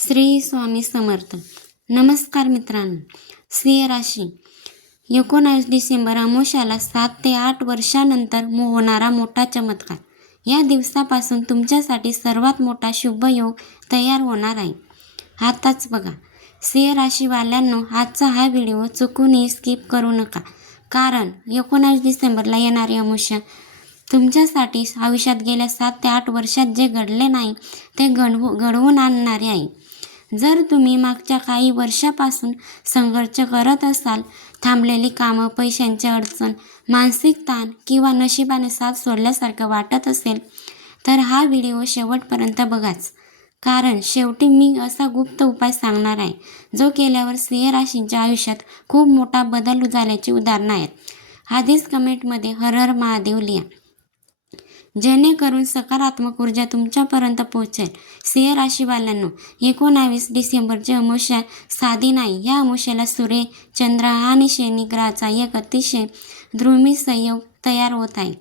श्री स्वामी समर्थ. नमस्कार मित्रांनो. सिंह राशी 19 डिसेंबर अमावस्याला 7 ते 8 वर्षानंतर होणारा मोठा चमत्कार. या दिवसापासून तुमच्यासाठी सर्वात मोठा शुभ योग तयार होणार आहे. आताच बघा. सिंह राशीवाल्यांनो, आजचा हा व्हिडिओ चुकूनही स्किप करू नका, कारण 19 डिसेंबरला येणारी अमावस्या तुमच्यासाठी आयुष्यात गेल्या 7 ते 8 वर्षात जे घडले नाही ते घडवून आणणारे आहे. जर तुम्ही मागच्या काही वर्षापासून संघर्ष करत असाल, थांबलेली कामं, पैशांची अडचण, मानसिक ताण किंवा नशिबाने साथ सोडल्यासारखं वाटत असेल, तर हा व्हिडिओ शेवटपर्यंत बघाच. कारण शेवटी मी असा गुप्त उपाय सांगणार आहे, जो केल्यावर सिंह राशींच्या आयुष्यात खूप मोठा बदल झाल्याची उदाहरणं आहेत. आधीच कमेंटमध्ये हर हर महादेव लिहा, जेणेकरून सकारात्मक ऊर्जा तुमच्यापर्यंत पोहोचेल. सिंह राशीवाल्यांनो, 19 डिसेंबरची अमावस्या साधी नाही. या अमावस्येला सूर्य, चंद्र आणि शनी ग्रहाचा एक अतिशय दुर्मिळ संयोग तयार होत आहे.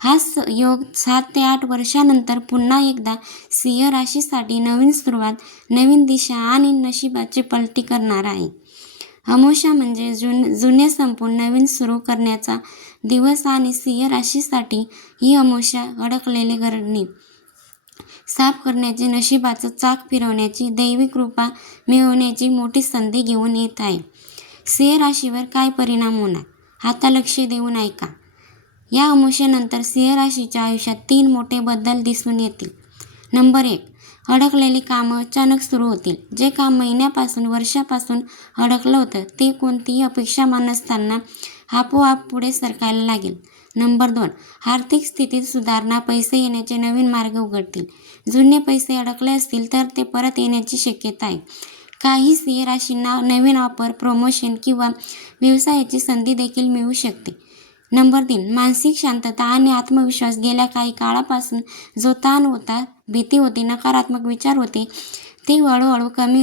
हा योग 7 ते 8 वर्षानंतर पुन्हा एकदा सिंह राशीसाठी नवीन सुरुवात, नवीन दिशा आणि नशिबाची पलटी करणार आहे. अमावस्या म्हणजे जुने संपून नवीन सुरू करण्याचा दिवस आणि सिंह राशीसाठी ही अमावस्या अडकलेले गणित साफ करण्याची, नशिबाचं चाक फिरवण्याची, दैवी कृपा मिळवण्याची मोठी संधी घेऊन येत आहे. सिंह राशीवर काय परिणाम होणार, आता लक्ष देऊन ऐका. या अमावस्येनंतर सिंह राशीच्या आयुष्यात 3 मोठे बदल दिसून येतील. नंबर 1, अडकलेली कामं अचानक सुरू होतील. जे काम महिन्यापासून, वर्षापासून अडकलं होतं, ते कोणतीही अपेक्षा नसताना आपोआप पुढे सरकायला लागेल. नंबर 2, आर्थिक स्थितीत सुधारणा, पैसे येण्याचे नवीन मार्ग उघडतील. जुने पैसे अडकले असतील तर ते परत येण्याची शक्यता आहे. काही सिंह राशींना नवीन ऑफर, प्रमोशन किंवा व्यवसायाची संधी देखील मिळू शकते. नंबर 3, मानसिक शांतता आणि आत्मविश्वास. गेल्या काही काळापासून जो ताण होता, भीती होती, नकारात्मक विचार होते, ते हळूहळू कमी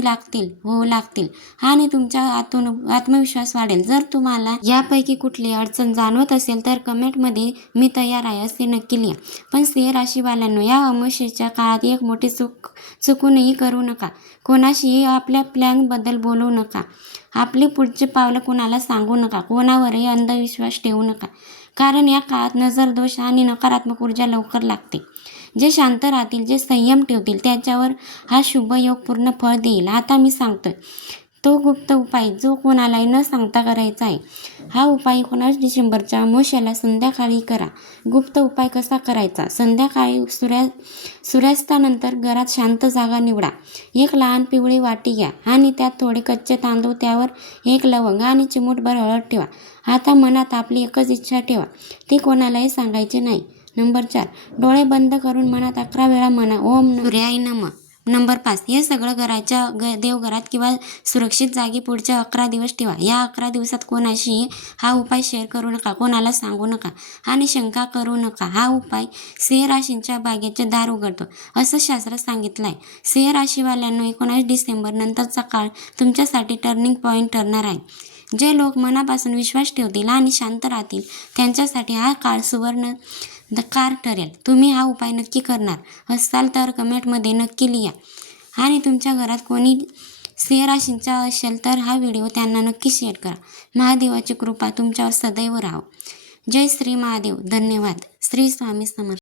होऊ लागतील आणि तुमच्या आत्मविश्वास वाढेल. जर तुम्हाला यापैकी कुठली अडचण जाणवत असेल तर कमेंटमध्ये मी तयार आहे असे नक्की लिहा. पण सिंह राशीवाल्यांनो, या अमावस्येच्या काळात एक मोठी चुकूनही करू नका. कोणाशीही आपल्या प्लॅनबद्दल बोलू नका. आपले पुढचे पावलं कोणाला सांगू नका. कोणावरही अंधविश्वास ठेवू नका, कारण या काळात नजरदोष आणि नकारात्मक ऊर्जा लवकर लागते. जे शांत राहतील, जे संयम ठेवतील, त्याच्यावर हा शुभ योग पूर्ण फळ देईल. आता मी सांगतोय तो गुप्त उपाय, जो कोणालाही न सांगता करायचा आहे. हा उपाय 19 डिसेंबरच्या अमावस्येला संध्याकाळी करा. गुप्त उपाय कसा करायचा? संध्याकाळी सूर्यास्तानंतर घरात शांत जागा निवडा. एक लहान पिवळी वाटी घ्या आणि त्यात थोडे कच्चे तांदूळ, त्यावर एक लवंग आणि चिमूटभर हळद ठेवा. आता मनात आपली एकच इच्छा ठेवा, ती कोणालाही सांगायची नाही. नंबर 4, डोळे बंद करून मनात 11 वेळा म्हणा, ओम सूर्याय नमः. नंबर 5, हे सगळं घराच्या देवघरात किंवा सुरक्षित जागी पुढचे 11 दिवस ठेवा. या 11 दिवसात कोणाशीही हा उपाय शेअर करू नका, कोणाला सांगू नका आणि शंका करू नका. हा उपाय सिंह राशींच्या भाग्याचे दार उघडतो, असं शास्त्रात सांगितलं आहे. सिंह राशीवाल्यांनो, 19 डिसेंबर नंतरचा काळ तुमच्यासाठी टर्निंग पॉईंट ठरणार आहे. जे लोक मनापासून विश्वास ठेवतील आणि शांत राहतील, त्यांच्यासाठी हा काळ सुवर्ण काळ ठरेल. तुम्ही हा उपाय नक्की करणार असाल तर कमेंटमध्ये नक्की लिहा आणि तुमच्या घरात कोणी सिंह राशींचा असेल तर हा व्हिडिओ त्यांना नक्की शेअर करा. महादेवाची कृपा तुमच्यावर सदैव राहो. जय श्री महादेव. धन्यवाद. श्री स्वामी समर्थ.